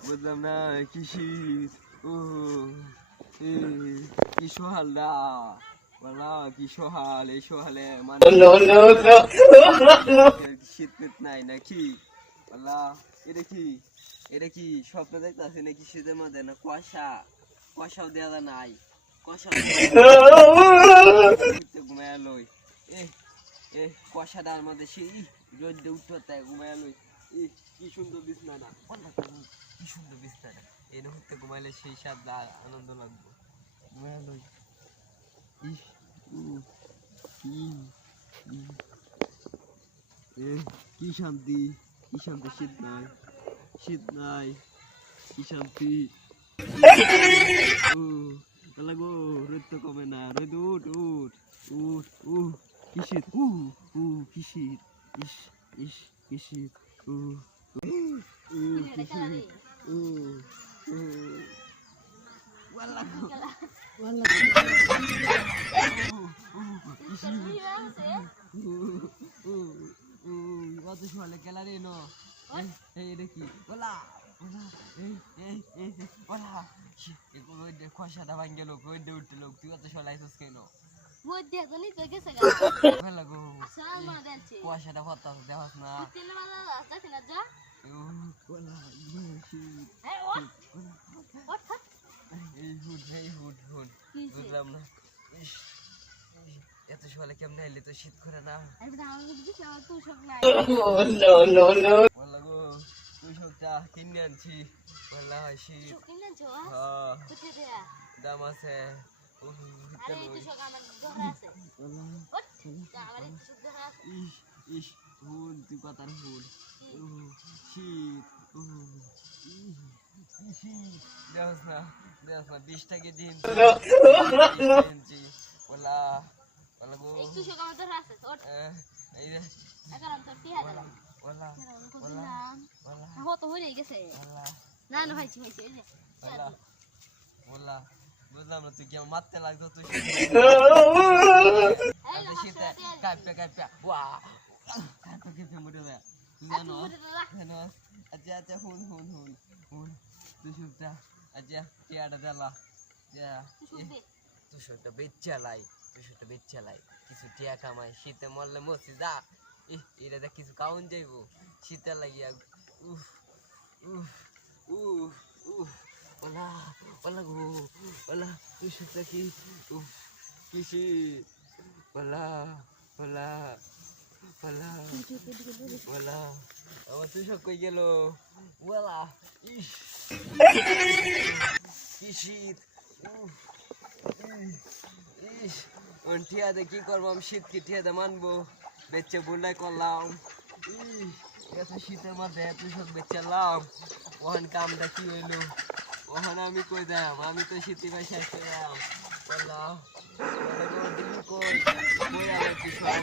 বুঝলাম না কি শীত কি সোহালরা বলা কি সোহাল এই সোহালে মানে শীত পিত নাই নাকি বলা এটা কি স্বপ্ন দেখতেছে নাকি শীতের মধ্যে না কুয়াশাও দেওয়া নাই কুয়াশা ঘুমায় লই এ কুয়াশাটার মধ্যে সেই রোদ্রে উঠতে তাই ঘুমায় লই কি সুন্দর বিছনাটা কি সুন্দর বিছনাটা এই মুহূর্তে ঘুমাইলে সেই স্বাদ আনন্দ লাগবে ঘুমায় লই কি শান্তি শীত নাই কি শান্তি লাগো রোদ তো কমে না রোদ উঠ কি শীত কি শীত কি শীত কি শীত কত সময় গেলা রে নো এই দেখি বলা খসাটা ভাঙ গেল কই দে উঠতে লোক তুই কত সময় লাইছিস কেন কুয়াশাটা হতাস দেখাস না বুঝলাম না এত সকালে কেমনে এলি তো শীত করে না তুই সবটা কিনে আনছি বললা হয় শীত দাম আছে তুই কথার ফুল শীত দেখ না 20 টাকা দিন বলা গো এই রে বুঝলাম না তুই কি আমার মারতে লাগতো তুই শীতে কাঁপে মরে যায় তুই জানো আচ্ছা হুন তুই সবটা আচ্ছা টিয়াটা জ্বালা তুই সবটা বেচালাই কিছু টিয়া কামাই শীতে মরলে মরছি যা এটা দেখ কিছু কাউন যাইব শীতে লাগিয়া তুই সবটা কি শীত আমার তুই সব কই গেল কি শীত টিয়াতে কি করবো আমি শীত কি টিয়াতে মানবো বেচে বুলাই করলাম এত শীতের মধ্যে এত সব বেচালাম ওখান কামটা কি হইলো ওখান আমি কই দাম আমি তো শীতে শেষ করলাম বললাম কই আমার কি সব